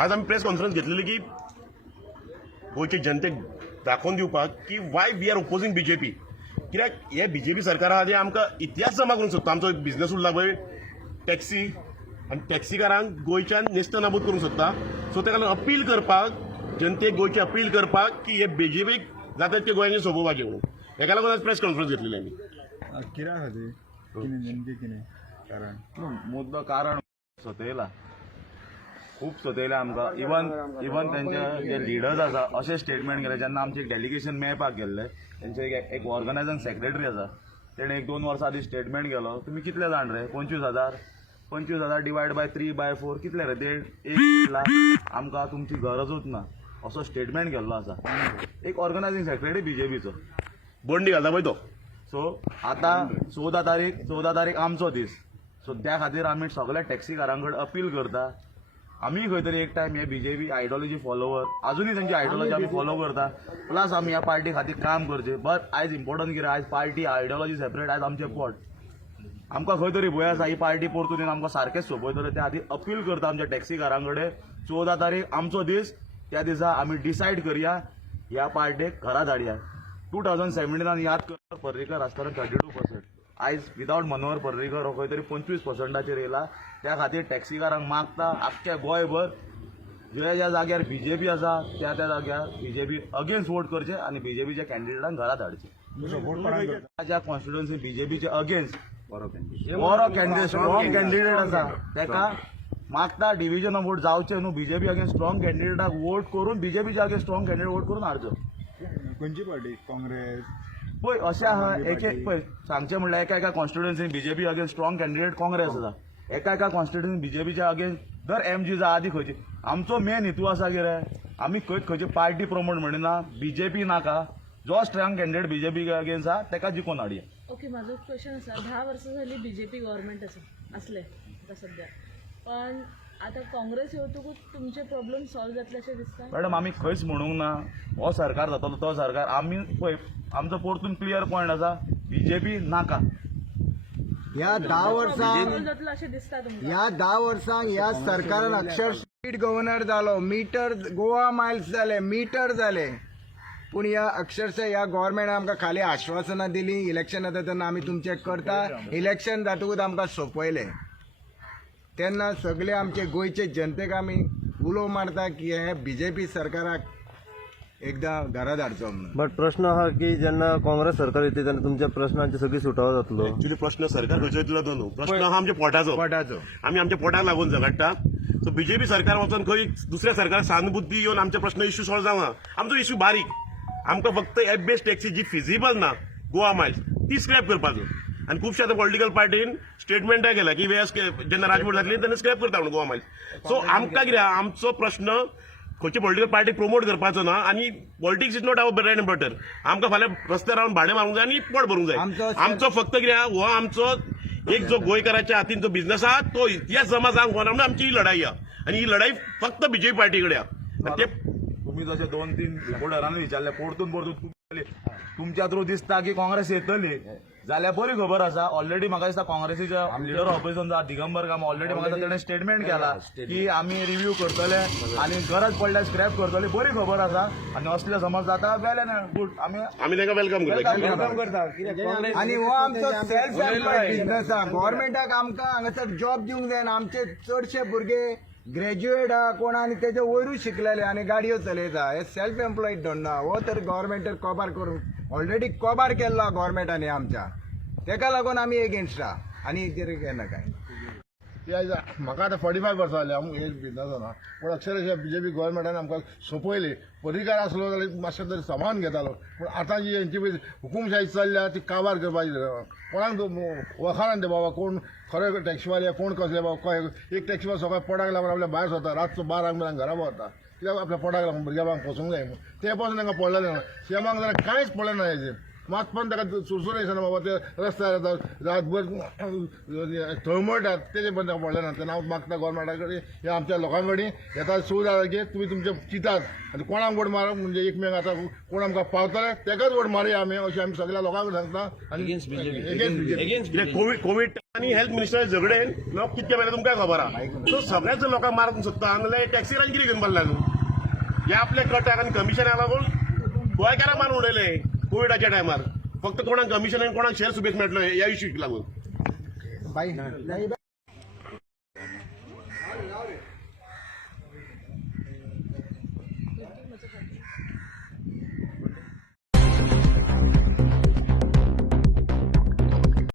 आज आम्ही press conference घेतलेली की गोयचे जनतेक दाखोवन दिवपाक की why we are opposing BJP. कित्याक हे बीजेपी सरकार आहा ते आमकां इतिहास जमा करूंक सोदता. आमचो बिझनेस उरला पळय टॅक्सी आनी टॅक्सीकारांक गोंयच्यान नेस्तनाबूद करूंक सोदता. सो ताका लागून अपील करपाक जनतेक गोंयची अपील करपाक की हे बीजेपीक जाता ते गोंयांनी सोपोवपाचें म्हणून हेका लागून आज प्रेस कॉन्फरन्स घेतलेली आमी. कित्याक खातीर कितें नेमकें कितें कारण मुद्दो कारण सतयला खूब सतयला आमकां. इवन तेंचे जे लिडर्स आसा अशें स्टेटमेंट केले जेन्ना आमचे एक डेलिगेशन मेळपाक गेल्ले तेंचे एक ऑर्गनायझिंग सेक्रेटरी आसा तेणें 1-2 वर्सां आदी स्टेटमेंट केलो तुमी कितले जाण रे 25,000 डिवायड बाय 3/4 कितले रे 1.5 लाख आमकां तुमची गरजूच ना असो स्टेटमेंट केल्लो आसा एक ऑर्गनायझिंग सेक्रेटरी बीजेपीचो बंडी घालता पळय तो. सो आतां 14 तारीख आमचो दीस. सो त्या खातीर आमी सगळ्या टॅक्सीकारां कडेन अपील करता आमी खंय तरी एक टायम हे बीजेपी आयडियोलॉजी फॉलोवर अजूनय तेंची आयडियोलॉजी आमी फॉलो करता प्लस आमी ह्या पार्टी खातीर काम करचें. बट आयज इम्पॉर्टंट कितें आयज पार्टी आयडियोलॉजी सेपरेट आयज आमचें पोट आमकां खंय तरी भंय आसा ही पार्टी परतून येवन आमकां सारकेंच सोंपयतले त्या खातीर अपील करता आमच्या टॅक्सीकारां कडेन 14 तारीख आमचो दीस. त्या दिसा आमी डिसायड करया ह्या पार्टेक घरा धाडया. 2017 याद कर पर्रीकर आसतना 32%. आयज विदाउट मनोहर पर्रीकर हो खंय तरी 25%चेर येयला. त्या खातीर टॅक्सीकारांक मागता आख्ख्या गोंयभर ज्या जाग्यार बीजेपी आसा त्या जाग्यार बीजेपी अगेन्स्ट वोट करचे आनी बीजेपीच्या कॅन्डिडेटांक घरा धाडचे. ज्या कॉन्स्टिट्युएन्सी बीजेपीचे अगेन्स्ट बरो कॅन्डिडेट स्ट्रॉंग कॅन्डिडेट आसा ताका मागता डिव्हिजन ऑफ वोट जावचे न्हू बीजेपी अगेन्स्ट स्ट्रॉंग कॅन्डिडेटाक वोट करून बीजेपीच्या अगेन्स्ट स्ट्रॉंग कॅन्डिडेट वोट करून हाडचो. खंयची पार्टी काँग्रेस पळय अशें आहा एक पळय सांगचें म्हणल्यार एका कॉन्स्टिट्युएन्सीन BJP against strong candidate Congress आसा एका कॉन्स्टिट्युएन्सीन बीजेपीच्या अगेन्स्ट दर एमजी जा आदी खंयची. आमचो मेन हेतू आसा कितें आमी खंयची पार्टी प्रमोट म्हणिना बीजेपी नाका जो स्ट्रॉंग कॅन्डिडेट बीजेपी अगेन्स्ट आहा ताका जिखून हाडया. ओके माझो क्वेश्चन आसा 10 वर्सां झाली बीजेपी गव्हर्नमेंट असले आता सध्या पण आता काँग्रेस येवतकूच तुमचे प्रॉब्लेम सॉल्व जातले अशें दिसता. मॅडम आमी खंयच म्हणूंक ना हो सरकार जातलो तो सरकार आमी पळय आमचो परतून क्लियर पॉयंट आसा बीजेपी नाका. ह्या 10 वर्सांक सॉल्व जातलो अशें दिसता तुमकां. ह्या 10 वर्सांक ह्या सरकारान अक्षरशः स्टेट गव्हर्नर जालो मीटर गोवा मायल्स जाले मीटर जाले पूण ह्या अक्षरशः ह्या गव्हर्नमेंटान आमकां खाली आश्वासनां दिली इलेक्शन जाता तेन्ना आमी तुमचें करता इलेक्शन जातकूच आमकां सोंपयलें तेन्ना सगळे आमचे गोंयचे जनतेक आमी उलो मारता की हे बीजेपी सरकाराक एकदां घरा धाडचो म्हणून. बट प्रश्न हा की जेन्ना काँग्रेस सरकार येते तेन्ना तुमच्या प्रश्नांची सगळी सुटावो जातलो. एक्चुअली प्रश्न सरकार खंयचो येतलो तो न्हू प्रश्न हा आमच्या पोटाचो आमी आमच्या पोटाक लागून झगडटा. सो बीजेपी सरकार वचून खंय दुसऱ्या सरकार सहानुभूती येवन आमचे प्रश्न इश्यू सॉल्व जावना. आमचो इश्यू बारीक आमकां फक्त एप बेस्ड टॅक्सी जी फिजिबल ना गोवा मायल्स ती स्क्रॅप करपाचो आनी खुबशा आतां पॉलिटिकल पार्टीन स्टेटमेंटां केला की जेन्ना राजवट जातली तेन्ना स्क्रॅप करता म्हणून गोवा मायल्स. सो आमकां कितें आमचो प्रश्न खंयची पॉलिटिकल पार्टी प्रमोट करपाचो ना आनी politics is not our bread and butter. आमकां फाल्यां रस्त्यार रावन भाडें मारूंक जाय आनी पोट भरूंक जाय. आमचो फक्त कितें हो आमचो एक जो गोंयकाराच्या हातीन जो बिझनस आहा तो इतिहास जमा जावंक ना म्हणून आमची ही लढाई आहा आनी ही लढाई फक्त बीजेपी पार्टी कडेन आहा. ते तुम्ही जशें 2-3 रिपोर्टरांनी विचारले परतून तुमच्या थ्रू दिसता की काँग्रेस येतली जाल्यार बरी खबर आसा. ऑलरेडी म्हाका दिसता काँग्रेसीच्या लिडर ऑफ ऑपोजिशन दिगंबर गाम ऑलरेडी म्हाका ताणें स्टेटमेंट केला की आमी रिव्ह्यू करतले आनी गरज पडल्यार स्क्रॅप करतले. बरी खबर आसा आनी असले समज जाता वेल एंड गुड आमी तांकां वेलकम करता आनी हो आमचो सेल्फ एम्प्लॉयड बिझनस आहा. गव्हर्नमेंटाक आमकां हांगासर जॉब दिवंक जाय आमचे चडशे भुरगे ग्रॅज्युएट आहा कोण आनी तेजे वयरूच शिकलेले आनी गाडयो चलयता हे सेल्फ एम्प्लॉयड धंदो हो तर गव्हर्नमेंटान कबार करून ऑलरेडी कबार केल्लो गव्हर्नमेंटांनी आमच्या तेका लागून आमी एगेन्स्ट आहा आनी हेचेर केन्ना काय. म्हाका आतां 45 वर्सां जाली हांव हे बिझनसान आहा पूण अक्षरशः बीजेपी गव्हर्नमेंटान आमकां सोंपयली. पर्रीकार आसलो जाल्यार मातशें तरी समान घेतालो पूण आतां जी हेंची हुकुमशाही चल्ल्या ती काबार करपाची कोणाक वखाणान ते बाबा कोण खरे टॅक्सीवाले कोण कसले बाबा एक टॅक्सीवालो सकाळी पोटाक लागून आपल्या भायर सरता रातचो 12 मेरेन घरा पावता कित्याक आपल्या पोटाक लागून भुरग्यांक पोसूंक जाय म्हणून ते पासून तांकां पडलेलें ना. सीएमाक जाल्यार कांयच पडलें ना हेजेर मात पण ताका सुरसून येना बाबा ते रस्त्यार येतात रातभर थळमळटात तेजे पण ताका पडलें ना तेन्ना हांव मागता गोवोरमेंटा कडेन हे आमच्या लोकां कडेन येता सुविधा की तुमी तुमचे चिंतात आनी कोणाक वोट मारप म्हणजे एकमेक आतां कोण आमकां पावतले तेकाच वोट मारया आमी अशें आमी सगळ्या लोकां कडेन सांगता आनी अगेन्स्ट बीजेपी कित्याक कोवीड आनी हेल्थ मिनिस्टर झगडेन लोक कितके मेळ्ळे तुमकां खबर आहा सो सगळ्याच लोकांक मारूंक सोदता नाजाल्यार टॅक्सी रान कितें घेवन पडला न्हू हे आपले कटाक आनी कमिशनाक लागून गोंयकारांक मारून उडयले कोविडाच्या टायमार फक्त कोणाक कमिशन आनी कोणाक शेअर सुबेज मेळटलो ह्या इश्यूक लागून